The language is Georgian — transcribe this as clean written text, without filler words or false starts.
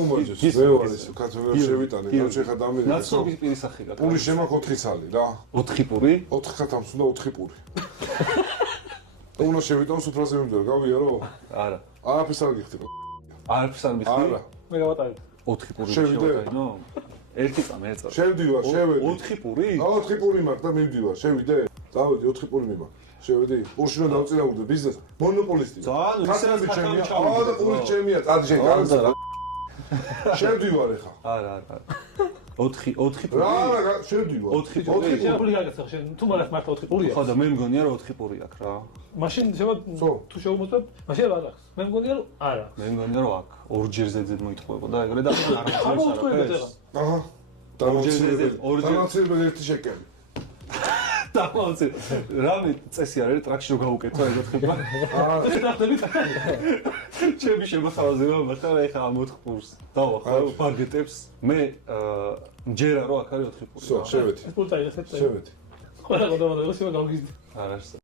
გაუმარჯოს, მე ვარ ის ქართველი შევიტანე, კაცი ხა დამირეკე. ნაცნობის პირისახი რა. პური შემაქ 4 ცალი რა. 4 პური? 4 ხათამს უნდა 4 პური. უნდა შევიტანო სუფრაზე მიმდევრ, გავიარო? არა. არაფერს არ გიხდი. არაფერს არ მიხდი? არა. მე გავატარებ. 4 პური შევიტანო? ერთი წამი ეწა. შევდივარ, შევედი. 4 პური? 4 პური მაქვს და მივდივარ, შევიდე. დავედი 4 პური მიმართ. შევედი. პურში რომ დავწინაურდე ბიზნეს, მონოპოლისტი. ძალიან ქართველი ჩემია. და პური ჩემია, წადი შენ განსა. შევდივარ ეხა. არა. 4 პური. რა, შევდივარ. 4 პური. შენ პური გაგაცახ, შენ თუ მაგას მართლა 4 პურია. ხო და მე მგონია რომ 4 პური აქვს რა. მაშინ შევა თუ შევმოწმებ, მაშინ არ აქვს. მე მგონია რომ არა. მე მგონია რომ აქვს. ორჯერ ზედზედ მოიტყუებოდა ეგრე და არ მოუწყვეტ ეხლა. აჰა. დამაცილებელი ერთი შეკები. დამაცილ. რამე წესი არ არის ტრაქში რო გავუკეთო ეგ 4 პური. ტრაქტებით. ჩემი შემოთავაზება მაგრამ ეხა ამ 4 პურს დავახავ ბარგეტებს მე მჯერა რომ აქ არის 4 პური. შევედი. ეს პულტა იღეთ. შევედი. ყველა გადავადო, ისე გავგიზდი. არა